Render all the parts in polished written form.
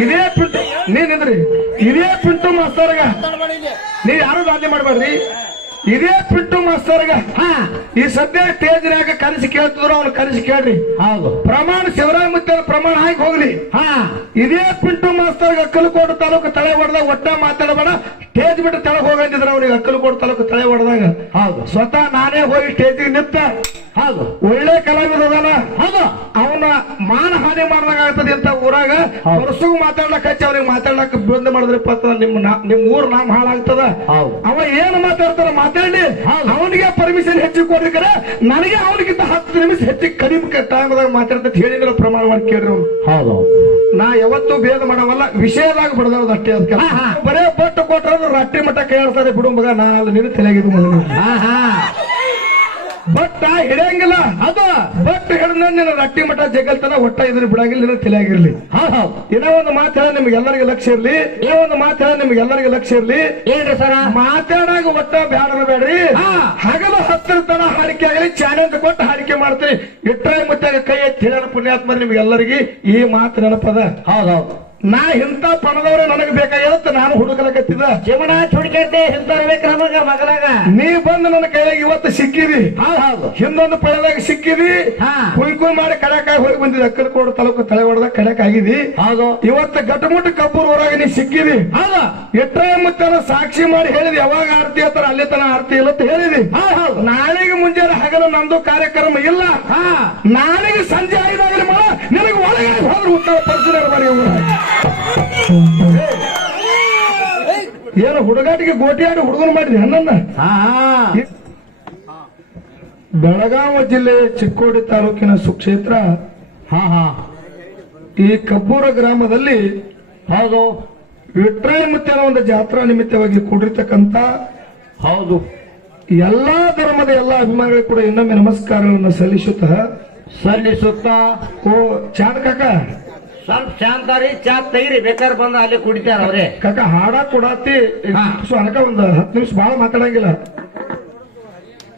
ಇದೇ ಪಿಂಟು ನೀನಿದ್ರಿ ಇದೇ ಪಿಂಟು ಮಾಸ್ತರ್ಗ ನೀವ್ ಯಾರು ದಾಂಧೆ ಮಾಡ್ಬೇಡ್ರಿ. ಇದೇ ಪಿಂಟು ಮಾಸ್ತರ್ಗ ಈ ಸದ್ಯ ಸ್ಟೇಜ್ನಾಗ ಕನಸಿ ಕೇಳ್ತಿದ್ರು ಅವ್ನು ಕನಸಿ ಕೇಳ್ರಿ. ಹೌದು ಪ್ರಮಾಣ ಶಿವರಾಮೂರ್ತಿ ಪ್ರಮಾಣ ಹಾಕಿ ಹೋಗ್ಲಿ. ಇದೇ ಪಿಂಟು ಮಾಸ್ತರ್ಗ ಅಕ್ಕಲಕೋಟೆ ತಾಲೂಕು ತಳೆ ಹೊಡೆದಾಗ ಒಟ್ಟ ಮಾತಾಡಬೇಡ, ಸ್ಟೇಜ್ ಬಿಟ್ಟು ತೆಳಗ್ ಹೋಗಂತಿದ್ರ ಅವ್ರಿಗೆ ಅಕ್ಕಲಕೋಟೆ ತಾಲೂಕು ತಳೆ ಹೊಡೆದಾಗ. ಹೌದು ಸ್ವತಃ ನಾನೇ ಹೋಗಿ ಸ್ಟೇಜಿಗೆ ನಿಂತ. ಹೌದು ಒಳ್ಳೆ ಕಲಾವಿದ ಅದಾನ. ಹೌದು ಅವನ ಮಾನ ಹಾನಿ ಮಾಡ್ದಾಗ ಆಗ್ತದೆ ಅಂತ ಊರಾಗ ವರ್ಷಗೂ ಮಾತಾಡ್ಲಕ್ ಹಚ್ಚಿ ಅವ್ರಿಗೆ ಮಾತಾಡ್ಲಕ್ ಬಂದ್ ಮಾಡಿದ್ರಪ್ಪ ನಿಮ್ ಊರ್ ನಾಮ ಹಾಳಾಗ್ತದ. ಅವ ಏನ್ ಮಾತಾಡ್ತಾರ ಮಾತಾಡಿ ಅವನಿಗೆ ಪರ್ಮಿಷನ್ ಹೆಚ್ಚಿಗೆ ಕೊಡ್ಲಿಕ್ಕಾರ ನನಗೆ ಅವನಿಗಿಂತ 10 ನಿಮಿಷ ಹೆಚ್ಚಿಗೆ ಕಡಿಮೆ ಟೈಮ್ದಾಗ ಮಾತಾಡ್ತ ಹೇಳಿದ್ರೆ ಪ್ರಮಾಣ ಮಾಡಿ ಕೇಳ್ರಿ ಅವ್ನು. ಹೌದು ನಾ ಯಾವತ್ತೂ ಭೇದ ಮಾಡವಲ್ಲ, ವಿಷಯದಾಗ ಬಿಡದವ್ದು ಅಷ್ಟೇ. ಅದಕ್ಕೆ ಬರೇ ಬಟ್ಟು ಕೊಟ್ಟರು ರಟ್ಟಿ ಮಟ್ಟ ಕೇಳ್ತಾರೆ ಬಿಡು ಮಗ, ನಾ ಅಲ್ಲಿ ನಿನ್ನ ತಲೆಯಾಗಿದ್ದು ಮೊದಲು ಬಟ್ ಹಿಡಿಯಂಗಿಲ್ಲ. ಅದು ಬಟ್ ಹಿಡಿದ ನಿನ್ನ ರಟ್ಟಿ ಮಠ ಜಗಲ್ತನ ಒಟ್ಟ ಇದ್ರ ಬಿಡಂಗಿಲ್ಲ, ನಿನ್ನ ತಲೆಯಾಗಿರ್ಲಿ. ಇನ್ನೋ ಒಂದು ಮಾತು ಹೇಳ ನಿಮ್ಗೆಲ್ಲರಿಗೆ ಲಕ್ಷ್ಯ ಇರ್ಲಿ. ಇನ್ನೋ ಒಂದು ಮಾತು ಹೇಳ ನಿಮ್ಗೆಲ್ಲರಿಗೆ ಲಕ್ಷ್ಯ ಇರ್ಲಿ. ಏನ್ರಿ ಸರ ಮಾತಾಡಾಗ ಒಟ್ಟ ಬ್ಯಾಡ ಬೇಡ್ರಿ. ಹಗಲು 10 ತನ ಹಾಡಿಕೆ ಆಗಲಿ ಚಾಲೆಂಜ್ ಕೊಟ್ಟು ಹಾಡಿಕೆ ಮಾಡ್ತೀರಿ. ಇಟ್ಟಾಗ ಮುತ್ತಾಗ ಕೈ ಎತ್ತಿ ಹೇಳ ಪುಣ್ಯಾತ್ಮ ನಿಮ್ಗೆಲ್ಲರಿಗೆ ಈ ಮಾತು ನೆನಪದ. ಹೌದೌದು ನಾ ಇಂಥ ಪಣದವ್ರೆ ನನಗೆ ಬೇಕಾಗಿರುತ್ತೆ. ನಾನು ಹುಡುಕಲಕತ್ತಿದ್ದ ಜೀವನ ಚುಡಿಕೈತೆ ಇಂಥ ನಮಗ ಮಗಲಾಗ ನೀ ಬಂದು ನನ್ನ ಕೈಯಾಗ ಇವತ್ತು ಸಿಕ್ಕಿದಿ. ಹೌದು ಹಿಂದೊಂದು ಪಳದಾಗ ಸಿಕ್ಕಿದಿ. ಕುಯ್ ಮಾಡಿ ಕಡಕಾಗಿ ಹೋಗಿ ಬಂದಿದ್ದೆ. ಅಕ್ಕಲಕೋಟೆ ತಾಲೂಕು ತಲೆ ಹೊಡೆದಾಗ ಕಡಕ್ ಆಗಿದಿ. ಹೌದು ಇವತ್ತು ಗಟ್ಟಮುಟ್ಟು ಕಬ್ಬೂರ್ ಊರಾಗ ನೀ ಸಿಕ್ಕಿದಿ. ಹೌದು ಎಟ್ಟ ಮುತ್ತನ ಸಾಕ್ಷಿ ಮಾಡಿ ಹೇಳಿದಿ. ಯಾವಾಗ ಆರ್ತಿ ಹತ್ತಾರ ಅಲ್ಲಿ ತನ ಆರ್ತಿ ಇಲ್ಲ ಅಂತ ಹೇಳಿದಿ. ನಾಳೆಗೆ ಮುಂಜಾನೆ ಹಗಲು ನಂದು ಕಾರ್ಯಕ್ರಮ ಇಲ್ಲ. ನಾಳೆಗೆ ಸಂಜೆ 5 ಆಗಲಿ ಮಾಡ ನಿನಗೆ ಒಳಗಡೆ ಹೋದ್ರೆ ಉತ್ತರ ಪರಿಶೀಲನೆ ಮಾಡಿ. ಏನು ಹುಡುಗಾಟಿಗೆ ಗೋಟಿ ಆಡಿ ಹುಡುಗನ ಮಾಡಿದೆ ನನ್ನ. ಬೆಳಗಾವಿ ಜಿಲ್ಲೆ ಚಿಕ್ಕೋಡಿ ತಾಲೂಕಿನ ಸುಕ್ಷೇತ್ರ ಈ ಕಬ್ಬೂರ ಗ್ರಾಮದಲ್ಲಿ ಹೌದು ವಿಟ್ರಾಯಮುತ್ತಿನ ಒಂದು ಜಾತ್ರಾ ನಿಮಿತ್ತವಾಗಿ ಕೂಡಿರ್ತಕ್ಕಂಥ ಹೌದು ಎಲ್ಲಾ ಧರ್ಮದ ಎಲ್ಲಾ ಅಭಿಮಾನಿಗಳು ಕೂಡ ಇನ್ನೊಮ್ಮೆ ನಮಸ್ಕಾರಗಳನ್ನು ಸಲ್ಲಿಸುತ್ತಾ ಓ ಚಾಂದ್ ಕಾಕ ಸ್ವಲ್ಪ ಶಾಂತಾರಿ ಚಾ ತೆಗಿರಿ, ಬೇಕಾದ್ರೆ ಬಂದ ಅಲ್ಲಿ ಕುಡಿತಾರ ಅವ್ರೆ. ಕಾಕ ಹಾಡ ಕೊಡತಿ ಅನಕ ಒಂದು 10 ನಿಮಿಷ ಬಾಳ ಮಾತಾಡಂಗಿಲ್ಲ.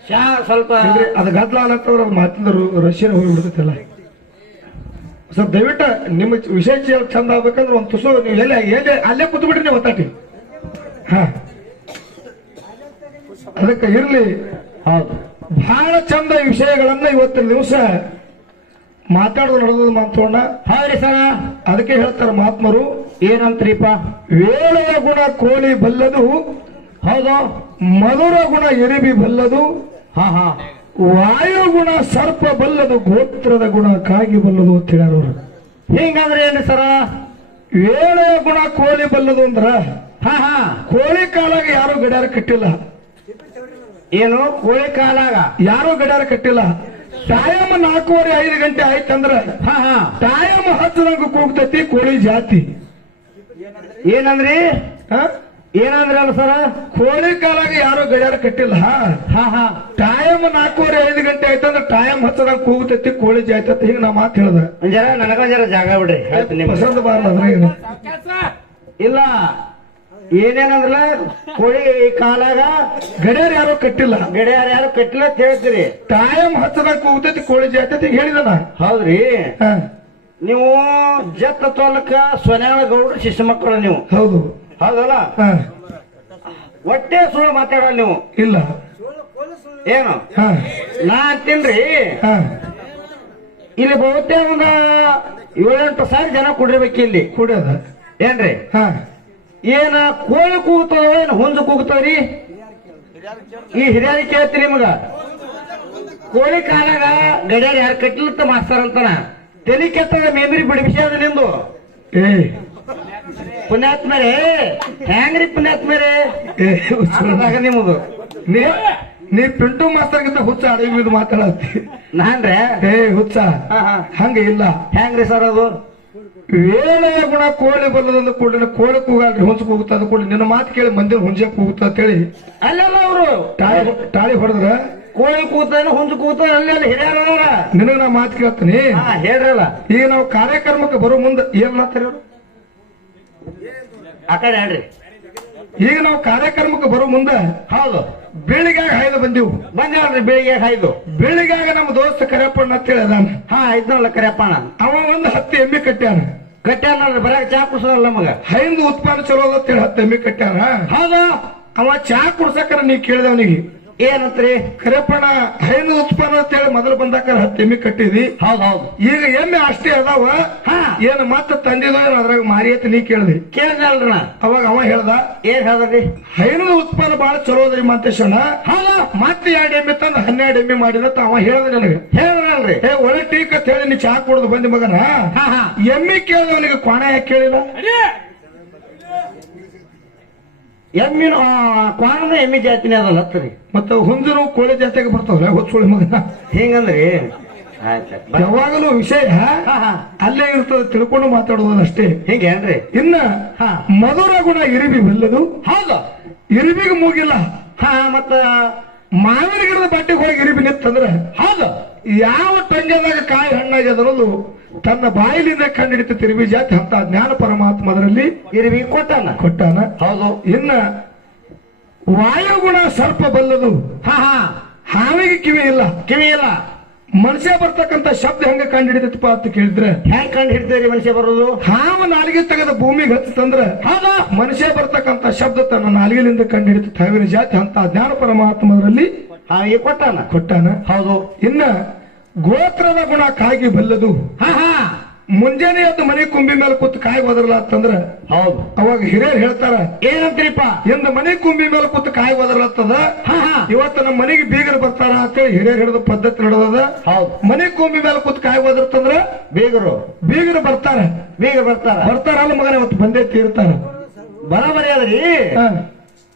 ಚಾ ಸ್ವಲ್ಪ ಅದ ಗದ್ಲ ಅಲ್ಲತ್ತವ್ರ ಅದು ಮಾತಿದ್ರು ರಷ್ಯನ್ ಹೋಗಿಬಿಡ್ತೈತಲ್ಲ. ಸ್ವಲ್ಪ ದಯವಿಟ್ಟು ನಿಮ್ಮ ವಿಷಯ ಚಂದ ಆಗ್ಬೇಕಂದ್ರೆ ಒಂದು ತುಸು ನೀವು ಎಲ್ಲಿ ಅಲ್ಲೇ ಕೂತ್ ಬಿಡ್ರಿ ನೀವು ಒತ್ತಾಟಿ. ಅದಕ್ಕೆ ಇರ್ಲಿ. ಹೌದು ಬಹಳ ಚಂದ ವಿಷಯಗಳನ್ನ ಇವತ್ತಿನ ದಿವಸ ಮಾತಾಡೋದು ನಡೆದ ಮಾತೋಣ. ಹೌದ್ರಿ ಸರ ಅದಕ್ಕೆ ಹೇಳ್ತಾರ ಮಹಾತ್ಮರು ಏನಂತ್ರಿಪ್ಪ, ವೇಳೆಯ ಗುಣ ಕೋಳಿ ಬಲ್ಲದು. ಹೌದು ಮಧುರ ಗುಣ ಎರಿಬಿ ಬಲ್ಲದು. ವಾಯುಗುಣ ಸರ್ಪ ಬಲ್ಲದು, ಗೋತ್ರದ ಗುಣ ಕಾಗಿ ಬಲ್ಲದು ಅಂತ ಹೇಳ್ಯಾರ. ಹಿಂಗಂದ್ರೆ ಏನು ಸರ? ವೇಳೆಯ ಗುಣ ಕೋಳಿ ಬಲ್ಲದು ಅಂದ್ರ ಕೋಳಿ ಕಾಲಾಗ ಯಾರು ಗಡಿಯಾರ ಕಟ್ಟಿಲ್ಲ. ಏನು ಕೋಳಿ ಕಾಲಾಗ ಯಾರು ಗಡಿಯಾರ ಕಟ್ಟಿಲ್ಲ. ಟೈಮ್ 4:30 5 ಗಂಟೆ ಆಯ್ತಂದ್ರ ಟೈಮ್ 10 ಕೂಗ್ತೈತಿ ಕೋಳಿ ಜಾತಿ. ಏನಂದ್ರಿ ಏನಂದ್ರಲ್ಲ ಸರ? ಕೋಳಿ ಕಾಲಾಗ ಯಾರು ಗಡಿಯಾರ ಕಟ್ಟಿಲ್ಲ. ಟೈಮ್ 4:30 5 ಗಂಟೆ ಆಯ್ತಂದ್ರ ಟೈಮ್ 10 ಕೂಗ್ತೈತಿ ಕೋಳಿ ಜಾತಿ ಅಂತ ಹಿಂಗ ನಾ ಮಾತು ಹೇಳ್ದ. ಜರ ನನಗೊಂದ್ ಜರ ಜಾಗ ಬಿಡ್ರಿ ಪಸಂದ್ ಬಾರ್ಲ ಇಲ್ಲ. ಏನೇನಂದ್ರಲ್ಲ ಕೋಳಿ ಕಾಲಾಗ ಗಡಿಯಾರ ಯಾರು ಕಟ್ಟಿಲ್ಲ. ಗಡಿಯಾರ ಯಾರು ಕಟ್ಟಿಲ್ಲ ಅಂತ ಹೇಳ್ತೀರಿ. ಟೈಮ್ 10 ಕೂಗ್ತೈತಿ ಕೋಳಿ ಜಾತಿ ಅಂತ ಹೇಳಿದನ. ಹೌದ್ರಿ. ನೀವು ಜತ್ತ ತೋಲಕ ಸೊನ್ಯಾಳ ಗೌಡ್ರ ಶಿಷ್ಯ ಮಕ್ಕಳು ನೀವು. ಹೌದು ಹೌದಲ್ಲ? ಒಟ್ಟೆ ಸುಳ್ಳು ಮಾತಾಡಲ್ಲ ನೀವು. ಇಲ್ಲ ಏನು ನಾ ಅಂತೀನ್ರಿ, ಇಲ್ಲಿ ಬಹುತೇ ಒಂದ 7-8 ಸಾವಿರ ಜನ ಕುಡಿರ್ಬೇಕು ಇಲ್ಲಿ. ಕುಡಿಯೋದ ಏನ್ರಿ? ಏನ ಕೋಳಿ ಕೂಗ್ತದ ಏನ್ ಹುಂಜು ಕೂಗ್ತವ್ರಿ? ಈ ಹಿರಿಯರಿಗೆ ಕೇಳ್ತೀರಿ ನಿಮಗ. ಕೋಳಿ ಕಾಲಾಗ ಗಡಿಯಾರ ಯಾರು ಕಟ್ಟಿಲತ್ತ ಮಾಸ್ತರ್ ಅಂತಾನ. ತಲೆ ಕೆತ್ತದ ಮೆಮರಿ ಬಿಡಿಬಿಸಿ ನಿಮ್ದು. ಪುಣ್ಯಾತ್ಮರೇ ಹೆಂಗ್ರಿ ಪುಣ್ಯಾತ್ಮರೇ ನಿಮ್ಮದು. ನೀ ಪಿಂಟು ಮಾಸ್ತರ್ಗಿಂತ ಹುಚ್ಚ ಅಡವಿ ಮಾತಾಡತ್ತಿ. ನಾನ್ರೆ ಹುಚ್ಚ ಹಂಗ ಇಲ್ಲ. ಹೆಂಗ್ರಿ ಸರ್ ಅದು? ವೇಳೆಯ ಗುಣ ಕೋಳಿ ಬಲ್ಲದಂದ ಕೂಡಲೇ ಕೋಳಿ ಕೂಗಾಲ್ರಿ ಹುಂಚು ಕೂಗುತ್ತದ ಕೂಡಲೇ ನಿನ್ನ ಮಾತು ಕೇಳಿ ಮಂದಿರ ಹುಂಜೆ ಕೂಗುತ್ತ ಅಂತ ಹೇಳಿ ಅಲ್ಲೆಲ್ಲ ಅವರು ತಾಳಿ ಹೊಡೆದ್ರ ಕೋಳಿ ಕೂತಾನ ಹುಂಜು ಕೂತಾನ ಅಲ್ಲೆಲ್ಲ ಹಿರಿಯರ ನಿನಗ ನಾ ಮಾತು ಕೇಳ್ತೀನಿ. ಹೇಳ್ರಲ್ಲ. ಈಗ ನಾವು ಕಾರ್ಯಕ್ರಮಕ್ಕೆ ಬರೋ ಮುಂದೆ ಏನ್ ಮಾತಾರ ಆ ಕಡೆ ಹೇಳ್ರಿ. ಈಗ ನಾವು ಕಾರ್ಯಕ್ರಮಕ್ಕೆ ಬರೋ ಮುಂದೆ ಹೌದು ಬೀಳಿಗಾಗ ಹಾಯ್ದು ಬಂದೇವ್ರಿ. ಬೆಳಿಗ್ಗೆ ಹಾಯ್ದು ಬೀಳಿಗಾಗ ನಮ್ಮ ದೋಸ್ತ ಕರೆಯಪ್ಪಣ್ಣ ಅಂತ ಹೇಳಿ ಅದಾನ. ಇದ್ನಲ್ಲ ಕರೆಯಪ್ಪಣ್ಣ. ಅವ ಒಂದು 10 ಎಮ್ಮೆ ಕಟ್ಟ್ಯಾನ. ಕಟ್ಟ್ಯಾನ ಬರಾಕ ಚಾ ಕುಡ್ಸಲ್ಲ ಮಗ. ಹೈಂದು ಉತ್ಪನ್ನ ಚಲೋ ಅದ ಅಂತೇಳಿ 10 ಎಮ್ಮಿ ಕಟ್ಟ್ಯಾರ. ಹೌದು. ಅವ ಚಾ ಕುಡ್ಸಕ್ಕಾರ ನೀ ಕೇಳಿದವನಿಗೆ ಏನಂತ್ರಿ? ಕರೆಪಣ ಹೈನು ಉತ್ಪನ್ನ ಅಂತೇಳಿ ಮೊದಲು ಬಂದಾಕಾರ 10 ಎಮ್ಮಿ ಕಟ್ಟಿದಿ. ಹೌದೌದು. ಈಗ ಎಮ್ಮೆ ಅಷ್ಟೇ ಅದಾವ. ಹಾ. ಏನ್ ಮತ್ತ ತಂದಿದ ಅದ್ರಾಗ ಮಾರಿ ಅಂತ ನೀ ಕೇಳಿದಿ. ಕೇಳಿದ್ರಲ್ರಿ. ಅವಾಗ ಅವ ಹೇಳ್ದ ಏನ್ ಹೇಳ್ದ್ರಿ? ಹೈನು ಉತ್ಪನ್ನ ಬಹಳ ಚಲೋ ಅದ್ರಿ ಮಂತೇಶಣ್ಣ. ಹೌದಾ? ಮತ್ತೆ 2 ಎಮ್ಮೆ ತಂದ 12 ಎಮ್ಮೆ ಮಾಡಿದ ಅವ ಹೇಳ್ದ ನನಗೆ. ಹೇಳಿದ್ರಲ್ರಿ. ಒಳ್ಳೆ ಟೀಕ್ ಅಂತ ಹೇಳಿ ನೀ ಚಾ ಕುಡ್ದು ಬಂದಿ ಮಗನ. ಹಾ ಹಾ. ಎಮ್ಮೆ ಕೇಳಿದವನಿಗೆ ಕೋಣ ಯಾಕೆ ಕೇಳಿಲ್ಲ? ಎಮ್ಮಿನ ಕ್ವಾಣದ ಎಮ್ಮಿ ಜಾತಿನೇ ಅದಲ್ಲ ಹತ್ತರಿ. ಮತ್ತ ಹುಂಜರು ಕೋಳಿ ಜಾತಿಗೆ ಬರ್ತಾವಲ್ಲ ಹೊಚ್ಚುಳಿ ಮಗನ. ಹಿಂಗಂದ್ರಿ. ಆಯ್ತು. ಯಾವಾಗಲೂ ವಿಷಯ ಅಲ್ಲೇ ಇರ್ತದೆ, ತಿಳ್ಕೊಂಡು ಮಾತಾಡುವುದು ಅಷ್ಟೇ. ಹಿಂಗೇನ್ರಿ? ಇನ್ನ ಹಾ. ಮಧುರ ಗುಣ ಇರಿಬಿ ಬೆಲ್ಲದು. ಹೌದು. ಇರಿಬಿಗೆ ಮೂಗಿಲ್ಲ. ಹಾ. ಮತ್ತ ಮಾವಿನ ಗಿಡದ ಬಟ್ಟೆಗೆ ಹೋಗಿ ಇರಿಬಿ ನಿತ್ತಂದ್ರೆ ಹೌದು. ಯಾವ ಟಂಗದಾಗ ಕಾಯಿ ಹಣ್ಣಾಗ್ಯದನ್ನೋದು ತನ್ನ ಬಾಯಿಲಿಂದ ಕಂಡಿಡಿತ ತಿರುವಿ ಜಾತಿ ಅಂತ ಜ್ಞಾನ ಪರಮಾತ್ಮ ಅದರಲ್ಲಿ ಇರಿವಿ ಕೊಟ್ಟಾನ. ಹೌದು. ಇನ್ನ ವಾಯುಗುಣ ಸರ್ಪ ಬಲ್ಲದು. ಹಾ ಹಾ. ಹಾವಿಗೆ ಕಿವಿ ಇಲ್ಲ. ಮನುಷ್ಯ ಬರ್ತಕ್ಕಂತ ಶಬ್ದ ಹೆಂಗ ಕಂಡಿಡಿತಪ್ಪ ಅಂತ ಕೇಳಿದ್ರೆ ಹೆಂಗ್ ಕಂಡು ಹಿಡ್ತೀರಿ ಮನುಷ್ಯ ಬರೋದು? ಹಾವ ನಾಲಿಗೆ ತೆಗೆದ ಭೂಮಿಗೆ ಹತ್ತಂದ್ರೆ ಹೌದಾ? ಮನುಷ್ಯ ಬರ್ತಕ್ಕಂತ ಶಬ್ದ ತನ್ನ ನಾಲಿಗೆಲಿಂದ ಕಂಡಿಡಿತ ಹಾವಿನ ಜಾತಿ ಅಂತ ಜ್ಞಾನ ಪರಮಾತ್ಮ ಅದರಲ್ಲಿ ಹಾವಿಗೆ ಕೊಟ್ಟಾನ. ಹೌದು. ಇನ್ನ ಗೋತ್ರದ ಗುಣ ಕಾಗಿ ಬಲ್ಲದು. ಹಾ ಹಾ. ಮುಂಜಾನೆ ಎದ್ದು ಮನೆ ಕುಂಬಿ ಮೇಲೆ ಕೂತ್ ಕಾಯಿ ಒದರಲ್ಲ ಅಂತಂದ್ರ ಹೌದು. ಅವಾಗ ಹಿರಿಯರು ಹೇಳ್ತಾರ ಏನಂತ್ರಿಪ್ಪ? ಇಂದ ಮನೆ ಕುಂಬಿ ಮೇಲೆ ಕೂತ್ ಕಾಯಿ ಒದರಲತ್ತದ. ಇವತ್ತು ನಮ್ಮ ಮನೆಗೆ ಬೀಗರು ಬರ್ತಾರ ಅಂತೇಳಿ ಹಿರಿಯರು ಹಿಡಿದ ಪದ್ಧತಿ ನಡೆದದ. ಹೌದು. ಮನೆ ಕುಂಬಿ ಮೇಲೆ ಕೂತ್ ಕಾಯಿ ಒದರ್ತಂದ್ರ ಬೀಗರು ಬರ್ತಾರಲ್ಲ ಮಗನ ಇವತ್ತು ಬಂದೇ ತೀರ್ತಾರ. ಬರಾಬರಿ ಅದ್ರಿ.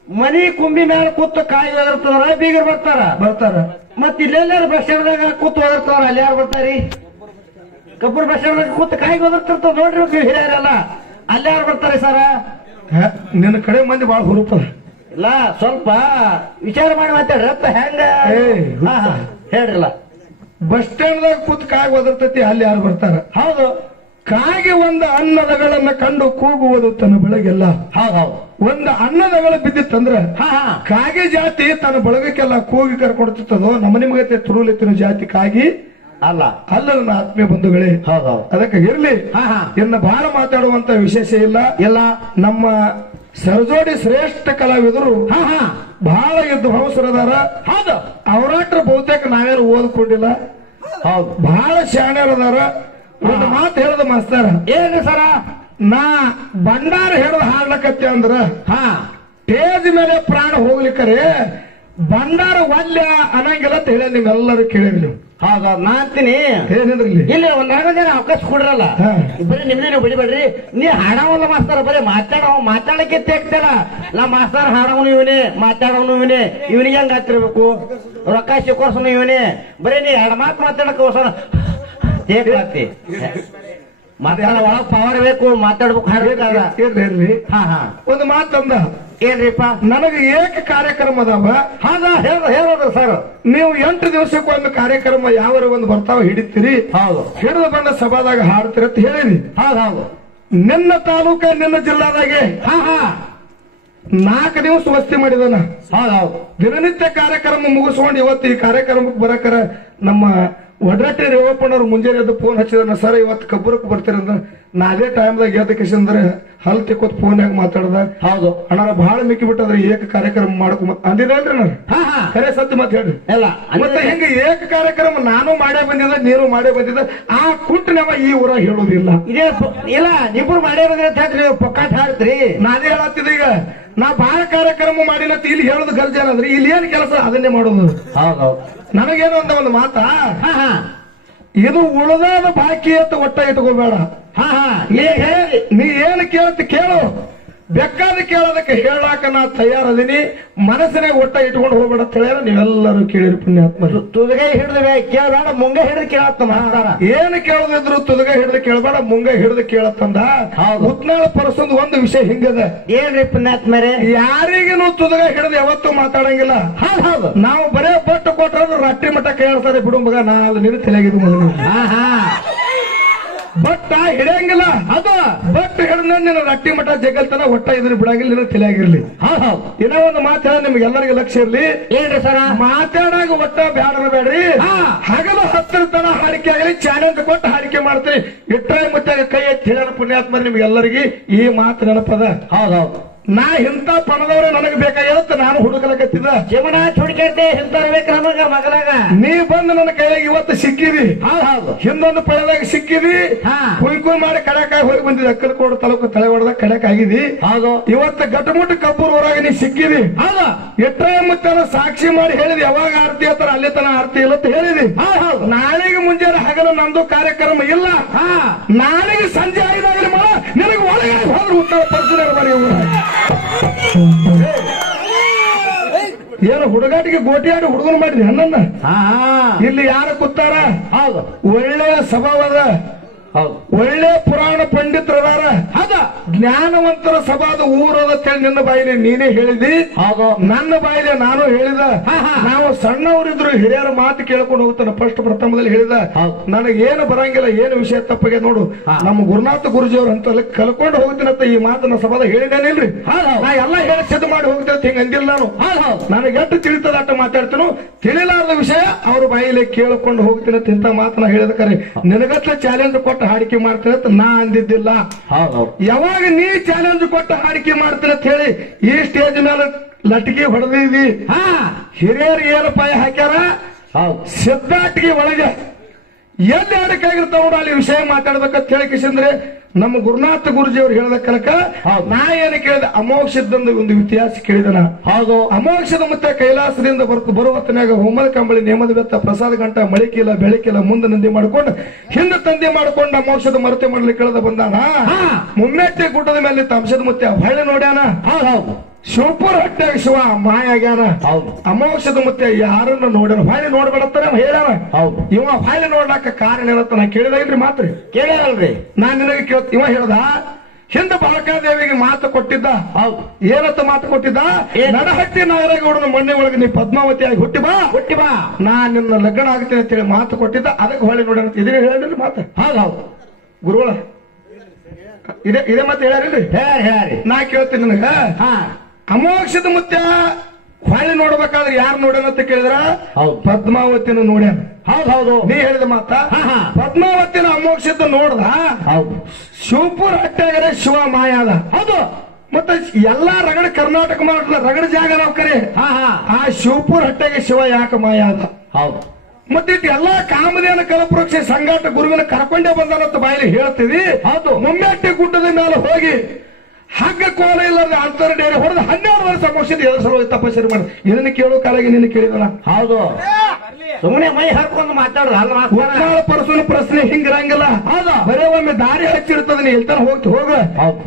ಮನಿ ಕುಂಬಿ ಮೇಲೆ ಕೂತು ಕಾಯಿ ಒದರ್ತದ್ರ ಬೀಗರು ಬರ್ತಾರ. ಮತ್ ಇಲ್ಲೆಲ್ಲಾರು ಬಸ್ ಸ್ಟ್ಯಾಂಡ್ದಾಗ ಕೂತು ಒದರ್ತಾರ, ಅಲ್ಲಿ ಯಾರು ಬರ್ತಾರಿ? ಕಬ್ಬೂರ್ ಬಸ್ ಸ್ಟ್ಯಾಂಡ್ದಾಗ ಕೂತು ಕಾಯಿ ಒದರ್ತಿರ್ತಾವ ನೋಡ್ರಿ ಹಿರಿಯರೆಲ್ಲ. ಅಲ್ಲಿ ಯಾರು ಬರ್ತಾರೆ ಸರ? ನಿನ್ನ ಕಡೆ ಮಂದಿ ಬಾಳ ಹುರುಪದ. ಇಲ್ಲ, ಸ್ವಲ್ಪ ವಿಚಾರ ಮಾಡಿ ಮಾತಾಡ್ರಿ. ಹೆಂಗ ಹೇಳ್ರಲ್ಲ. ಬಸ್ ಸ್ಟ್ಯಾಂಡ್ದಾಗ ಕೂತ್ ಕಾಯಿ ಒದರ್ತೈತಿ, ಅಲ್ಲಿ ಯಾರು ಬರ್ತಾರ? ಹೌದು. ಕಾಗೆ ಒಂದು ಅನ್ನದಗಳನ್ನ ಕಂಡು ಕೂಗುವುದು ತನ್ನ ಬೆಳಗೆಲ್ಲ. ಹೌದೌದು. ಒಂದು ಅನ್ನದಗಳ ಬಿದ್ದಿತ್ತಂದ್ರ ಕಾಗೆ ಜಾತಿ ತನ್ನ ಬಳಗಕ್ಕೆಲ್ಲ ಕೂಗಿ ಕರ್ಕೊಡ್ತಿತ್ತದೋ. ನಮ್ಮ ನಿಮಗತ್ತೆ ತುರುಲೆತ್ತಿನ ಜಾತಿ ಕಾಗಿ ಅಲ್ಲ ನನ್ನ ಆತ್ಮೀಯ ಬಂಧುಗಳೇ. ಹೌದೌದು. ಅದಕ್ಕೆ ಇರ್ಲಿ, ಇನ್ನು ಬಹಳ ಮಾತಾಡುವಂತ ವಿಶೇಷ ಇಲ್ಲ. ನಮ್ಮ ಸರಜೋಡಿ ಶ್ರೇಷ್ಠ ಕಲಾವಿದರು ಬಹಳ ವಿದ್ವಾಂಸರದಾರ. ಹೌದು. ಅವರಾಟ್ರ ಬಹುತೇಕ ನಾವೇನು ಓದ್ಕೊಂಡಿಲ್ಲ. ಹೌದು. ಬಹಳ ಶಾಣ್ಯರದಾರ. ಒಂದು ಮಾತು ಹೇಳದ ಮಾಸ್ತಾರ. ಏನು ಸರ? ನಾ ಬಂಡಾರ ಹೇಳದ ಹಾಡ್ಲಕತ್ತೆ ಅಂದ್ರ ಟೇಜ್ ಮೇಲೆ ಪ್ರಾಣ ಹೋಗ್ಲಿಕ್ಕರೆ ಬಂಡಾರ ವಲ್ಯ ಅನ್ನಂಗಿಲ್ಲ ಅಂತ ಹೇಳಿ ನೀವೆಲ್ಲರೂ ಕೇಳಿರಿ ನೀವು. ಹೌದಾ? ನಾ ಅಂತೀನಿ ಏನಿದ್ರಿ ಇಲ್ಲಿ ಒಂದ್ 4 ಜನ ಅವಕಾಶ ಕೊಡ್ರಲ್ಲ. ಬರೀ ನಿಮ್ದೇ ನೀವು ಬಿಡಿಬೇಡ್ರಿ. ನೀ ಹಾಡವಲ್ಲ ಮಾಸ್ತಾರ, ಬರೀ ಮಾತಾಡಕ್ಕೆ ತೆಗ್ತಾರ. ನಾ ಮಾಸ್ತಾರ ಹಾಡವನು ಇವನೇ, ಮಾತಾಡವನು ಇವನೇ, ಇವನಿಗೆ ಹೆಂಗ್ ಹತ್ತಿರ್ಬೇಕು? ರೊಕ್ಕ ಸಿಕ್ಕೋರ್ಸನು ಇವನೇ. ಬರೀ ನೀ ಎರಡು ಮಾತು ಮಾತಾಡಕ್ಕೆ ಹೋಸೋಣ ಮಾತಾಡ ಒಳಗ್ ಪವರ್ ಬೇಕು, ಮಾತಾಡ್ಬೇಕು, ಹಾಡ್ಬೇಕಾದ್ರ. ಇರ್ಲಿ. ಒಂದು ಮಾತಂದ ಏನ್ರಿಪ್ಪ? ನನಗೆ ಏಕ ಕಾರ್ಯಕ್ರಮ ಅದಾವ. ಹೇಳೋದು ಸರ್, ನೀವು 8 ದಿವಸಕ್ಕೊಮ್ಮೆ ಕಾರ್ಯಕ್ರಮ ಯಾವ ಒಂದು ಬರ್ತಾವ ಹಿಡಿತೀರಿ. ಹೌದು. ಹಿಡಿದು ಬಂದ ಸಭಾದಾಗ ಹಾಡ್ತೀರಿ ಅಂತ ಹೇಳಿರಿ. ಹೌದು. ನಿನ್ನ ತಾಲೂಕ ನಿನ್ನ ಜಿಲ್ಲಾದಾಗೆ 4 ದಿವಸ ವಸ್ತಿ ಮಾಡಿದಾನ. ಹೌದೌದು. ದಿನನಿತ್ಯ ಕಾರ್ಯಕ್ರಮ ಮುಗಿಸ್ಕೊಂಡು ಇವತ್ತು ಈ ಕಾರ್ಯಕ್ರಮಕ್ಕೆ ಬರಕರ ನಮ್ಮ ಒಡ್ರಟ್ಟಿ ರೇವಪ್ಪನವ್ರು ಮುಂಜಾನೆ ಎದ್ದು ಫೋನ್ ಹಚ್ಚಿದ. ಸರ್ ಇವತ್ತು ಕಬ್ಬುರಕ್ಕೆ ಬರ್ತೀರಂದ್ರ ನಾ ಅದೇ ಟೈಮ್ದಾಗ ಎದ್ದ ಕಿಶಂದ್ರೆ ಹಲ್ ತೆಕ್ಕೋತ್ ಫೋನ್ಯಾಗ ಮಾತಾಡ್ದ. ಹೌದು. ಅಣ್ಣ ಬಹಳ ಮಿಕ್ಕಿ ಬಿಟ್ಟದ್ರಿ ಏಕ ಕಾರ್ಯಕ್ರಮ ಮಾಡ್ಕೊ ಅಂದಿರಲ್ರಿ ನಾನು. ಖರೆ ಸತ್ಯ ಮಾತು ಹೇಳ್ರಿ. ಮತ್ತೆ ಹಿಂಗ ಏಕ ಕಾರ್ಯಕ್ರಮ ನಾನು ಮಾಡೇ ಬಂದಿದ್ದ, ನೀನು ಮಾಡೇ ಬಂದಿದ್ದ. ಆ ಕುಂಟನವ ಈ ಊರ ಹೇಳೋದಿಲ್ಲ. ಇದೇ ಇಲ್ಲ, ಇಬ್ರು ಮಾಡೇ ಬಂದ್ರೆ ನೀವು ಪೊಕ್ಕಾಟ್ ಹಾಡ್ತ್ರಿ. ನಾನೇ ಹೇಳತ್ತಿದ. ಈಗ ನಾ ಬಹಳ ಕಾರ್ಯಕ್ರಮ ಮಾಡಿಲ್ಲ ಇಲ್ಲಿ ಹೇಳೋದು ಗರ್ಜನಂದ್ರಿ. ಇಲ್ಲಿ ಏನ್ ಕೆಲಸ ಅದನ್ನೇ ಮಾಡೋದು. ಹೌದೌದು. ನನಗೇನು ಒಂದು ಮಾತಾ, ಇದು ಉಳಿದಾದ ಬಾಕಿ ಅಂತ ಒಟ್ಟ ಇಟ್ಕೋಬೇಡ. ನೀ ಏನು ಕೇಳತ್ತೆ ಕೇಳು, ಬೇಕಾದ ಕೇಳೋದಕ್ಕೆ ಹೇಳಾಕ ನಾ ತಯಾರದೀನಿ. ಮನಸ್ಸಿನಾಗ ಒಟ್ಟ ಇಟ್ಕೊಂಡು ಹೋಗ್ಬೇಡ ಅಂತ ಹೇಳ್ಯಾರ. ನೀವೆಲ್ಲರೂ ಕೇಳಿರಿ ಪುಣ್ಯಾತ್ಮರು. ತುದಗೈ ಹಿಡಿದು ಕೇಳಬೇಡ, ಮುಂಗ ಹಿಡಿದು ಕೇಳತ್ತ ಮಾತಾರ. ಏನು ಕೇಳದಿದ್ರು ತುದಗ ಹಿಡಿದು ಕೇಳಬೇಡ, ಮುಂಗ ಹಿಡಿದು ಕೇಳತ್ತಂದ. ಉತ್ನಾಳ ಪರಸೊಂದು ಒಂದು ವಿಷಯ ಹಿಂಗದ. ಏನ್ರಿ ಪುಣ್ಯಾತ್ಮರೇ? ಯಾರಿಗೂ ತುದಗ ಹಿಡಿದು ಯಾವತ್ತೂ ಮಾತಾಡಂಗಿಲ್ಲ. ಹೌದು. ನಾವು ಬರೇ ಬಟ್ಟು ಕೊಟ್ಟರು ರಟ್ಟಿ ಮಠ ಕೇಳ್ತಾರೆ ಬಿಡು ಮಗ. ನಾ ಅಲ್ಲಿ ನಿನ್ನ ತಲೆಗಿದ್ದು ಮಗ. ಬಟ್ ಹಿಡಿಯಂಗಿಲ್ಲ ಅದು ಬಟ್ ಹಿಡಿದ ನಿನ್ನ ರಟ್ಟಿ ಮಠ ಜಗಲ್ತನ ಹೊಟ್ಟ ಇದ್ರ ಬಿಡಂಗಿಲ್ಲ ನಿನ್ನ ತಲೆಯಾಗಿರ್ಲಿ. ಹೌದು. ಇನ್ನೂ ಒಂದು ಮಾತು ಹೇಳ ನಿಮ್ಗೆ ಎಲ್ಲರಿಗೂ ಲಕ್ಷ್ಯ ಇರ್ಲಿ. ಏನ್ರಿ ಸರ? ಮಾತಾಡಾಗ ಒಟ್ಟ ಬ್ಯಾಡ ಬೇಡ್ರಿ. ಹಗಲು 10 ತನ ಹಾಡಿಕೆ ಆಗಲಿ ಚಾಲೆಂಜ್ ಕೊಟ್ಟು ಹಾಡಿಕೆ ಮಾಡ್ತೀರಿ. ಇಟ್ಟಾಯ ಮುತ್ತಾಗ ಕೈ ಎತ್ತಿ ಹೇಳ ಪುಣ್ಯಾತ್ಮ ನಿಮ್ಗೆ ಎಲ್ಲರಿಗೆ ಈ ಮಾತು ನೆನಪದ. ಹೌದೌದು. ನಾ ಇಂಥ ಪಣದವ್ರೆ ನನಗೆ ಬೇಕಾಗಿರುತ್ತೆ. ನಾನು ಹುಡುಕಲಕತ್ತಿದ ಜೀವನ ಹುಡುಕೈತೆ ಹಿಂತರ್ಬೇಕು ನಮಗ ಮಗಲಾಗ. ನೀ ಬಂದು ನನ್ನ ಕೈಯಾಗ ಇವತ್ತು ಸಿಕ್ಕಿದಿ. ಹೌದು. ಹಿಂದೊಂದು ಪಳದಾಗ ಸಿಕ್ಕಿದಿ. ಕುಯ್ ಮಾಡಿ ಕಡಕಾಯಿ ಹೋಗಿ ಬಂದಿದ್ದೆ. ಅಕ್ಕಲಕೋಡು ತಾಲೂಕು ತಲೆ ಹೊಡೆದ ಕಡಕ್ ಆಗಿದಿ. ಹೌದು. ಇವತ್ತು ಗಟ್ಟಮುಟ್ಟು ಕಬ್ಬೂರ್ ಊರಾಗ ನೀ ಸಿಕ್ಕಿದಿ. ಹೌದು. ಎಟ್ಟಾಯ ಮುತ್ತನ ಸಾಕ್ಷಿ ಮಾಡಿ ಹೇಳಿದಿ. ಯಾವಾಗ ಆರತಿ ಹತ್ತಾರ ಅಲ್ಲಿ ತನ ಆರತಿ ಇಲ್ಲ ಅಂತ ಹೇಳಿದಿ. ಹೌದು. ನಾಳೆಗೆ ಮುಂಜಾನೆ ಹಗಲು ನಂದು ಕಾರ್ಯಕ್ರಮ ಇಲ್ಲ. ನಾಳೆಗೆ ಸಂಜೆ 5 ಆಗಲಿ ಮಾಡ ನಿನಗೆ ಒಳಗೆ ಹೋದ್ರೆ ಉತ್ತರ ಪಡಿಸಿದಾರೆ ಬರೀ ಏನು ಹುಡುಗಾಟಿಗೆ ಗೋಟಿ ಆಡಿ ಹುಡುಗನ ಮಾಡಿದ್ರಿ ಅನ್ನ. ಇಲ್ಲಿ ಯಾರು ಕೂತಾರ? ಹೌದು. ಒಳ್ಳೆಯ ಸಭಾವದ, ಹೌದು. ಒಳ್ಳೆ ಪುರಾಣ ಪಂಡಿತರದಾರ, ಹೌದ, ಜ್ಞಾನವಂತರ ಸಭಾದ ಊರದ ತಿಳಿ ನಿನ್ನ ಬಾಯಿಲಿ ನೀನೇ ಹೇಳಿದಿ. ಹೌದು. ನನ್ನ ಬಾಯಿಲೆ ನಾನು ಹೇಳಿದ. ನಾವು ಸಣ್ಣವರಿದ್ರು ಹಿರಿಯರ ಮಾತು ಕೇಳ್ಕೊಂಡು ಹೋಗ್ತಾನೆ. ಫಸ್ಟ್ ಪ್ರಥಮದಲ್ಲಿ ಹೇಳಿದ ನನಗೆ ಏನು ಬರಂಗಿಲ್ಲ, ಏನು ವಿಷಯ ತಪ್ಪಿಗೆ ನೋಡು, ನಮ್ಮ ಗುರುನಾಥ ಗುರುಜಿಯವ್ರು ಅಂತ ಕಲ್ಕೊಂಡು ಹೋಗ್ತೀನಂತ ಈ ಮಾತನ್ನ ಸಭಾದ ಹೇಳಿದೇನಿಲ್ರಿ. ನಾ ಎಲ್ಲ ಹೇಳಿ ಸಿದ್ಧ ಮಾಡಿ ಹೋಗ್ತೇನೆ ಹಿಂಗ ಅಂದಿಲ್ಲ ನಾನು. ನನಗೆ ಎಷ್ಟು ತಿಳಿತದ ಅಟ್ಟ ಮಾತಾಡ್ತೀನು. ತಿಳಿಲಾರದ ವಿಷಯ ಅವ್ರ ಬಾಯಿಲೆ ಕೇಳ್ಕೊಂಡು ಹೋಗ್ತೀನಿ ಅಂತ ಇಂಥ ಮಾತನ್ನ ಹೇಳಿದ ಕರೆ ನಿನಗಟ್ಲೆ ಚಾಲೆಂಜ್ ಕೊಟ್ಟು ಹಾಡಿಕೆ ಮಾಡ್ತೀನಿ ಅಂತ ನಾ ಅಂದಿದ್ದಿಲ್ಲ. ಯಾವಾಗ ನೀ ಚಾಲೆಂಜ್ ಕೊಟ್ಟು ಹಾಡಿಕೆ ಮಾಡ್ತೀನಿ ಅಂತ ಹೇಳಿ ಈ ಸ್ಟೇಜ್ ಮೇಲೆ ಲಟಿಕೆ ಹೊಡೆದಿದ್ದಿ. ಹಿರಿಯರು ಏನು ಪಾಯ ಹಾಕ್ಯಾರ? ಸಿದ್ಧಾಟಿಗೆ ಒಳಗೆ ಎಲ್ಲಿ ಆಡಕಾಗಿರ್ತಾವ ಅಲ್ಲಿ ವಿಷಯ ಮಾತಾಡ್ಬೇಕಂತ ಹೇಳಿ ಕಿಸಂದ್ರೆ ನಮ್ಮ ಗುರುನಾಥ ಗುರುಜಿ ಅವ್ರು ಹೇಳಿದ ಕನಕ ನಾ ಏನು ಕೇಳಿದೆ, ಅಮೋಕ್ಷದಂದು ಒಂದು ಇತಿಹಾಸ ಕೇಳಿದನ. ಹೌದು. ಅಮೋಕ್ಷದ ಮತ್ತೆ ಕೈಲಾಸದಿಂದ ಬರುವ ಹೊತ್ತಿನಾಗ ಹೋಮದ ಕಂಬಳಿ ನೇಮದ ಬೆತ್ತ ಪ್ರಸಾದ ಗಂಟ ಮಳಿಕಿಲ್ಲ ಬೆಳಕಿಲ್ಲ ಮುಂದೆ ನಂದಿ ಮಾಡ್ಕೊಂಡು ಹಿಂದೆ ತಂದೆ ಮಾಡ್ಕೊಂಡು ಅಮೋಕ್ಷದ ಮರತೆ ಮಾಡ್ಲಿಕ್ಕೆ ಕೇಳದ ಬಂದಾನ. ಮುಮ್ಮೆಟ್ಟೆ ಗುಡ್ಡದ ಮೇಲೆ ಅಂಶದ ಮುತ್ತೆ ಹೊಳ್ಳಿ ನೋಡ್ಯಾನ. ಶಿವಪುರ ಹಟ್ಟಾಗ ಶಿವ ಮಾಯ ಆಗ್ಯಾನ. ಅಮೋಕ್ಷದ ಮುತ್ತೆ ಯಾರನ್ನ ನೋಡ್ಯಾನ. ಹೊಳ್ಳಿ ನೋಡ್ಬೇಡತ್ತಾರ ಹೇಳ್ಯಾನ. ಇವ ಹೊಳ್ಳಿ ನೋಡ್ಲಾಕ ಕಾರಣ ಏನಂತ ನಾ ಕೇಳಿದ ಇಲ್ರಿ ಮಾತ್ರ ಕೇಳ್ಯಾರಲ್ರಿ. ನಾನ್ ನಿನಗೆ ಕೇಳ್ತ ಇವ ಹೇಳ್ದ ಹಿಂದೆ ಬಾಳಕಾದೇವಿಗೆ ಮಾತು ಕೊಟ್ಟಿದ್ದ. ಏನಂತ ಮಾತು ಕೊಟ್ಟಿದ್ದ? ನಡಹಟ್ಟಿ ನಾಗರೇಗೌಡನ ಮಣ್ಣೆ ಒಳಗೆ ನೀ ಪದ್ಮಾವತಿಯಾಗಿ ಹುಟ್ಟಿ ಬಾ ನಾ ನಿನ್ನ ಲಗ್ನ ಆಗ್ತೀನಿ ಅಂತ ಹೇಳಿ ಮಾತು ಕೊಟ್ಟಿದ್ದ. ಅದಕ್ಕೆ ಹೊಳ್ಳಿ ನೋಡ್ಯಾನ. ಇದೇ ಹೇಳಿದ್ರಿ ಮಾತು. ಹೌದು ಗುರುಗಳ ಇದೇ ಮಾತು ಹೇಳ್ಯಾರಿಲ್ರಿ. ನಾ ಕೇಳ್ತೀನಿ ನನಗ ಅಮೋಕ್ಷದ ಮುತ್ಯ ಹೊಳ್ಳಿ ನೋಡ್ಬೇಕಾದ್ರೆ ಯಾರು ನೋಡ್ಯಾನ ಅಂತ ಕೇಳಿದ್ರ ಪದ್ಮಾವತಿನ ನೋಡ್ಯಾನ. ಹೌದು. ನೀ ಹೇಳಿದ ಮಾತ ಪದ್ಮಾವತಿನ ಅಮೋಕ್ಷದ ನೋಡ್ದ. ಶಿವಪುರ ಹಟ್ಟಾಗರೆ ಶಿವ ಮಾಯ ಅದ. ಹೌದು. ಮತ್ತೆ ಎಲ್ಲಾ ರಗಡ ಕರ್ನಾಟಕ ಮಾಡ್ಲ ರಗಡ ಜಾಗ ನಾವು ಕರೆ. ಆ ಶಿವಪುರ ಹಟ್ಟಾಗೆ ಶಿವ ಯಾಕೆ ಮಾಯ ಅದ? ಹೌದು. ಮತ್ತೆ ಎಲ್ಲಾ ಕಾಮದೇನ ಕಲಪುರಕ್ಷ ಸಂಗಾಟ ಗುರುವಿನ ಕರ್ಕೊಂಡೇ ಬಂದಾನಂತ ಬಾಯಲ್ಲಿ ಹೇಳ್ತೀವಿ. ಹೌದು. ಮುಮ್ಮೆಟ್ಟಿ ಗುಡ್ಡದ ಮೇಲೆ ಹೋಗಿ ಹಗ್ಗ ಕೋಲ ಇಲ್ಲದ ಅಂತರ ಡೇರೆ ಹೊಡೆದು 12 ವರ್ಷ ಅಮೋಕ್ಷದ ಎದುರು ಸಲುವಾಗಿ ತಪಸ್ಸರಿ ಮಾಡಿ ಇದನ್ನ ಕೇಳೋ ಕಾಲಾಗಿ ನಿನ್ನ ಕೇಳಿದಲ್ಲ. ಹೌದು. ಸುಮ್ಮನೆ ಮೈ ಹರ್ಕೊಂಡು ಮಾತಾಡ್ರ ಪರಸುನ ಪ್ರಶ್ನೆ ಹಿಂಗಿರಂಗಿಲ್ಲ. ಹೌದು. ಬರೇ ಒಮ್ಮೆ ದಾರಿ ಹಚ್ಚಿರ್ತದ. ನೀ ಎಲ್ತಾನ ಹೋಗ. ಹೌದು.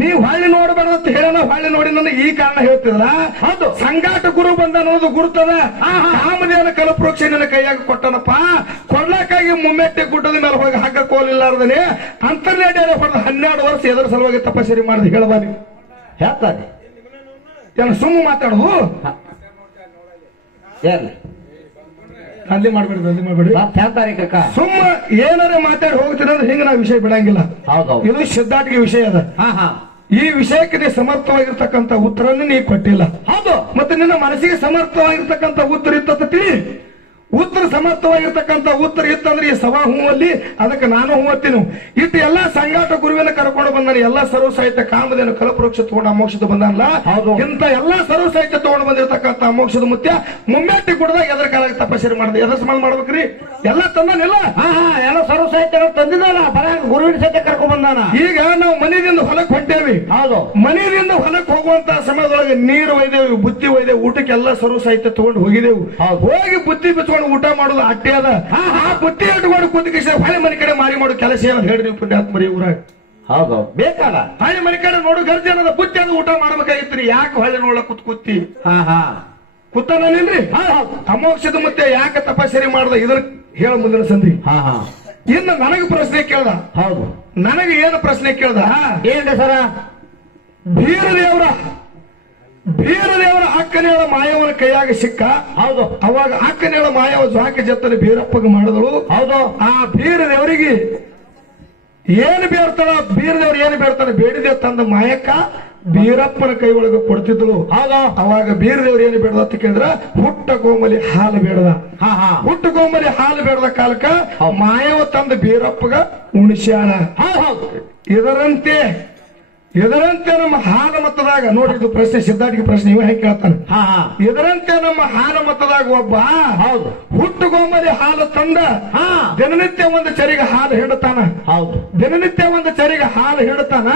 ನೀವ್ ಹೊಳ್ಳಿ ನೋಡ್ಬೇಡ ಅಂತ ಹೇಳ ಹೊಳ್ಳಿ ನೋಡಿ ನನ್ನ ಈ ಕಾರಣ ಹೇಳ್ತಿದ್ರ. ಹೌದು. ಸಂಗಾಟ ಗುರು ಬಂದ ಅನ್ನೋದು ಗುರುತದ. ಕಾಮದೇನ ಕಲಪುರೋಕ್ಷ ನಿನ್ನ ಕೈಯಾಗ ಕೊಟ್ಟನಪ್ಪ. ಕೊಡ್ಲಕ್ಕಾಗಿ ಮುಮ್ಮೆಟ್ಟೆ ಗುಡ್ಡದ ಮೇಲೆ ಹೋಗಿ ಹಗ್ಗ ಕೋಲಿಲ್ಲಾರ್ದನೆ ಅಂತರ್ನೇಡಿಯಲ್ಲಿ ಹೊಡೆದ 12 ವರ್ಷ ಎದುರು ಸಲುವಾಗಿ ತಪಸ್ಸರಿ ಮಾಡಿದ ಹೇಳಬಾರಿ ಹೇಳ್ತಾರೆ. ಏನ ಸುಮ್ಮ ಮಾತಾಡುದು ಅಲ್ಲಿ ಮಾಡ್ಬೇಡಿ ಸುಮ್ಮ ಏನಾರ ಮಾತಾಡಿ ಹೋಗ್ತೀನಿ ಅಂದ್ರೆ ಹಿಂಗ ನಾವು ವಿಷಯ ಬಿಡಂಗಿಲ್ಲ. ಇದು ಸಿದ್ಧಾಟಿಗೆ ವಿಷಯ ಅದ. ಈ ವಿಷಯಕ್ಕೆ ನೀ ಸಮರ್ಥವಾಗಿರ್ತಕ್ಕಂಥ ಉತ್ತರನ್ನು ನೀ ಕೊಟ್ಟಿಲ್ಲ. ಹೌದು. ಮತ್ತೆ ನಿನ್ನ ಮನಸ್ಸಿಗೆ ಸಮರ್ಥವಾಗಿರ್ತಕ್ಕಂಥ ಉತ್ತರ ಇತ್ತ ತಿಳಿ. ಉತ್ತರ ಸಮರ್ಥವಾಗಿರ್ತಕ್ಕಂಥ ಉತ್ತರ ಇತ್ತಂದ್ರೆ ಈ ಸಭಾ ಹೂವಲ್ಲಿ ಅದಕ್ಕೆ ನಾನು ಹೂವತ್ತೀನಿ. ಇಟ್ಟು ಎಲ್ಲಾ ಸಂಗಾಟ ಗುರುವಿನ ಕರ್ಕೊಂಡು ಬಂದಾನೆ. ಎಲ್ಲಾ ಸರ್ವ ಸಾಹಿತ್ಯ ಕಾಮದೇನು ಕಲಪುರೋಕ್ಷ ತಗೊಂಡು ಅಮೋಕ್ಷದ ಬಂದಾನಲ್ಲ. ಇಂತ ಎಲ್ಲಾ ಸರ್ವ ಸಾಹಿತ್ಯ ತಗೊಂಡು ಬಂದಿರತಕ್ಕಂಥ ಅಮೋಕ್ಷದ ಮುತ್ಯ ಮುಮ್ಮೆಟ್ಟಿ ಗುಡ್ದಾಗ ಎದ್ರ ಕಾಲಾಗ ತಪಸ್ಸರಿ ಮಾಡಿದೆ. ಎದ್ರ ಸಮಾನ ಮಾಡ್ಬೇಕ್ರಿ? ಎಲ್ಲ ತಂದಾನಿಲ್ಲ. ಎಲ್ಲ ಸರ್ವ ಸಾಹಿತ್ಯ ತಂದಿದ್ದಾನ. ಬರ ಗುರುವಿನ ಸಹಿತ ಕರ್ಕೊಂಡ್ ಬಂದಾನ. ಈಗ ನಾವು ಮನೆಯಿಂದ ಹೊಲಕ್ಕೆ ಹೊಂಟೇವಿ. ಹೌದು. ಮನೆಯಿಂದ ಹೊಲಕ್ಕೆ ಹೋಗುವಂತ ಸಮಯದೊಳಗೆ ನೀರು ಒಯ್ದೇವಿ, ಬುತ್ತಿ ಒಯ್ದೇವಿ, ಊಟಕ್ಕೆಲ್ಲ ಸರ್ವ ಸಾಹಿತ್ಯ ತಗೊಂಡು ಹೋಗಿದ್ದೇವು. ಹೋಗಿ ಬುತ್ತಿ ಬಿಚ್ಕೊಂಡು ಊಟ ಮಾಡೋದು ಅಟ್ಟೆ ಅದ. ಆ ಬುತ್ತಿ ಇಟ್ಕೊಂಡು ಕೂತ್ಕಿಸ ಹೊಳೆ ಮನೆ ಕಡೆ ಮಾರಿ ಮಾಡೋ ಕೆಲಸ ಏನಂತ ಹೇಳಿ ನೀವು ಪುಣ್ಯಾತ್ಮರಿ ಊರಾಗ. ಹೌದು. ಬೇಕಲ್ಲ ಹೊಳೆ ಮನೆ ಕಡೆ ನೋಡು ಗರ್ಜನದ ಬುತ್ತಿ ಅದು ಊಟ ಮಾಡ್ಬೇಕಾಗಿತ್ರಿ. ಯಾಕೆ ಹೊಳೆ ನೋಡಕ್ ಕೂತಿ ಕೂತಾನಿಲ್ರಿ. ಅಮೋಕ್ಷದ ಮತ್ತೆ ಯಾಕೆ ತಪಸ್ಸರಿ ಮಾಡ್ದ ಇದ್ರ ಹೇಳ ಮುಂದಿನ ಸಂಧಿ. ಇನ್ನು ನನಗೆ ಪ್ರಶ್ನೆ ಕೇಳ್ದ. ಹೌದು. ನನಗೆ ಏನು ಪ್ರಶ್ನೆ ಕೇಳ್ದ? ಏನ್ರಿ ಸರ? ಬೀರದೇವರ ಅಕ್ಕನೇಳ ಮಾಯವನ ಕೈಯಾಗ ಸಿಕ್ಕ. ಹೌದು. ಅವಾಗ ಅಕ್ಕನೇಳ ಮಾಯವ ಜ್ವಾಕ ಜತ್ತನ ಬೀರಪ್ಪಗೆ ಮಾಡಿದಳು. ಹೌದು. ಆ ಬೀರದೇವರಿಗೆ ಏನು ಬೇಡ್ತಾಳ ಬೀರದೇವ್ರು ಏನು ಬೇಡ್ತಾನೆ ಬೇಡಿದೇವ್ ತಂದ ಮಾಯಕ್ಕ ಬೀರಪ್ಪನ ಕೈ ಒಳಗೆ ಕೊಡ್ತಿದ್ಲು. ಆಗ ಅವಾಗ ಬೀರದೇವ್ರು ಏನು ಬೇಡದ ಅಂತ ಕೇಳಿದ್ರ ಹುಟ್ಟ ಗೋಮಲಿ ಹಾಲು ಬೇಡದ. ಹುಟ್ಟ ಗೋಮಲಿ ಹಾಲು ಬೇಡದ ಕಾಲಕ್ಕ ಮಾಯವ ತಂದ ಬೀರಪ್ಪಗ ಉಣಿಸ್ಯಾಳ. ಇದರಂತೆ ನಮ್ಮ ಹಾಲ ಮತದಾಗ ನೋಡಿ, ಇದು ಪ್ರಶ್ನೆ ಸಿದ್ಧಾಟಿಗೆ ಪ್ರಶ್ನೆ ಇವ ಹೇಗೆ ಕೇಳ್ತಾನೆ. ಇದರಂತೆ ನಮ್ಮ ಹಾಲ ಮತದಾಗ ಒಬ್ಬ ಹೌದು ಹುಟ್ಟು ಗೋಮಲಿ ಹಾಲು ತಂದ ದಿನನಿತ್ಯ ಒಂದು ಚರಿಗೆ ಹಾಲು ಹಿಡ್ತಾನ. ಹೌದು ದಿನನಿತ್ಯ ಒಂದು ಚರಿಗೆ ಹಾಲು ಹಿಡ್ತಾನ.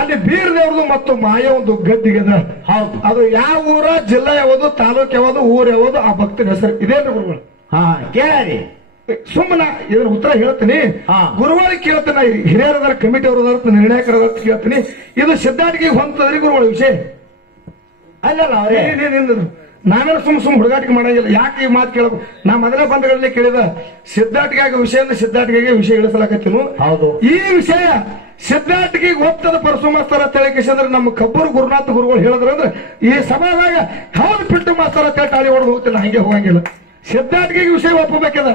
ಅಲ್ಲಿ ಬೀರದೇವ್ರದು ಮತ್ತು ಮಾಯ ಒಂದು ಗದ್ದಿಗೆದ. ಹೌದು ಅದು ಯಾವ ಊರ, ಜಿಲ್ಲಾ ಯಾವುದು, ತಾಲೂಕು ಯಾವುದು, ಊರ್ ಯಾವುದು, ಆ ಭಕ್ತನ ಹೆಸರು ಇದೇನು ಗುರುಗಳು? ಕೇಳಿ ಸುಮ್ಮನ ಇದನ್ನ ಉತ್ತರ ಹೇಳ್ತೀನಿ. ಗುರುಗಳಿಗೆ ಕೇಳ್ತೀನಿ, ಹಿರಿಯರದಾರ, ಕಮಿಟಿ ಅವರು ನಿರ್ಣಾಯಕರ ಕೇಳ್ತೀನಿ. ಇದು ಸಿದ್ಧಾಟಿಗೆ ಹೊಂದದ್ರಿ ಗುರುಗಳ ವಿಷಯ ಅಲ್ಲಲ್ಲ ಅವರೇ. ನಾವೇನು ಸುಮ್ ಹುಡುಗಾಟಿಕೆ ಮಾಡಂಗಿಲ್ಲ. ಯಾಕೆ ಈ ಮಾತು ಕೇಳಬೇಕು? ನಾ ಮೊದಲೇ ಬಂಧಗಳಲ್ಲಿ ಕೇಳಿದ ಸಿದ್ಧಾಟಿಗೆ ವಿಷಯ ಸಿದ್ಧಾಟಿಗೆ ವಿಷಯ ಇಳಿಸಲಾಕತ್ತೀನು. ಹೌದು ಈ ವಿಷಯ ಸಿದ್ಧಾಟಿಗೆ ಒತ್ತದ ಪರಸು ಮಾಸ್ತರ ತಿಳಿಕೇಶಂದ್ರೆ ನಮ್ಮ ಕಬ್ಬೂರು ಗುರುನಾಥ ಗುರುಗಳು ಹೇಳಿದ್ರಂದ್ರೆ ಈ ಸಭಾದಾಗ ಹೌದು ಪಿಂಟು ಮಾಸ್ತರ ಟಾಳಿ ಹೊಡೆದು ಹೋಗ್ತೀನಿ. ಹಂಗೆ ಹೋಗಂಗಿಲ್ಲ. ಸಿದ್ಧಾಟಿಗೆ ವಿಷಯ ಒಪ್ಪಬೇಕದ.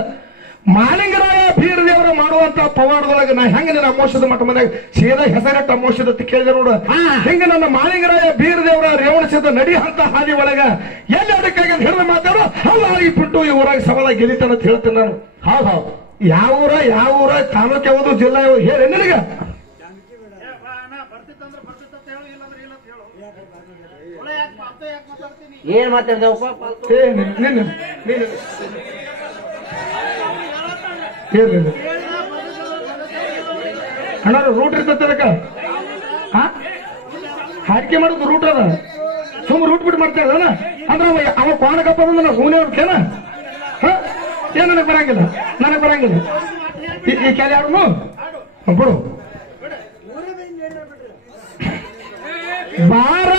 ಮಾಲಿಂಗರಾಯ ಬೀರದೇವರ ಮಾಡುವಂತ ಪವಾಡದೊಳಗೆ ನಾ ಹೆಂಗ ನಿನ್ನ ಅಮೋಷದ ಮಠ ಮನೆಯಾಗ ಸೀದಾ ಹೆಸರಿಟ್ಟ ಅಮೋಷದ ಅಂತ ಕೇಳಿದೆ ನೋಡು. ಹೆಂಗ ನನ್ನ ಮಾಲಿಂಗರಾಯ ಬೀರದೇವರ ರೇವಣಿಸಿದ ನಡಿ ಅಂತ ಹಾದಿ ಒಳಗ ಎಲ್ಲಿ ಅದಕ್ಕಾಗಿ ಹಿಡಿದು ಮಾತಾಡೋ ಹೌದು ಬಿಟ್ಟು ಈ ಊರಾಗ ಸವಾಲಾಗಿ ಗೆದಿತಾನ ಅಂತ ಹೇಳ್ತೇನೆ ನಾನು. ಹೌದು ಯಾವ ಊರ ತಾಲೂಕು ಯಾವುದು, ಜಿಲ್ಲಾ ಯಾವುದು ಹೇಳಿ ನಿನಗ? ಏನ್ ಮಾತಾಡ್ದಪ್ಪ? ಅಣ್ಣ ರೂಟ್ ಇರ್ತಕ್ಕ ಹಾರಿಕೆ ಮಾಡೋದು ರೂಟ್ ಅದ. ಸುಮ್ ರೂಟ್ ಬಿಟ್ಟು ಮಾಡ್ತಾರಣ ಅಂದ್ರೆ ಅವ ಕೋಣಕಪ್ಪ ಅಂದ್ರೆ ಹೂನೆ ಅವ್ರಕೇನ ಏನ್ ನನಗೆ ಬರಂಗಿಲ್ಲ. ಈ ಕೆಲ ಯಾರು ಬಿಡು ಬಾರ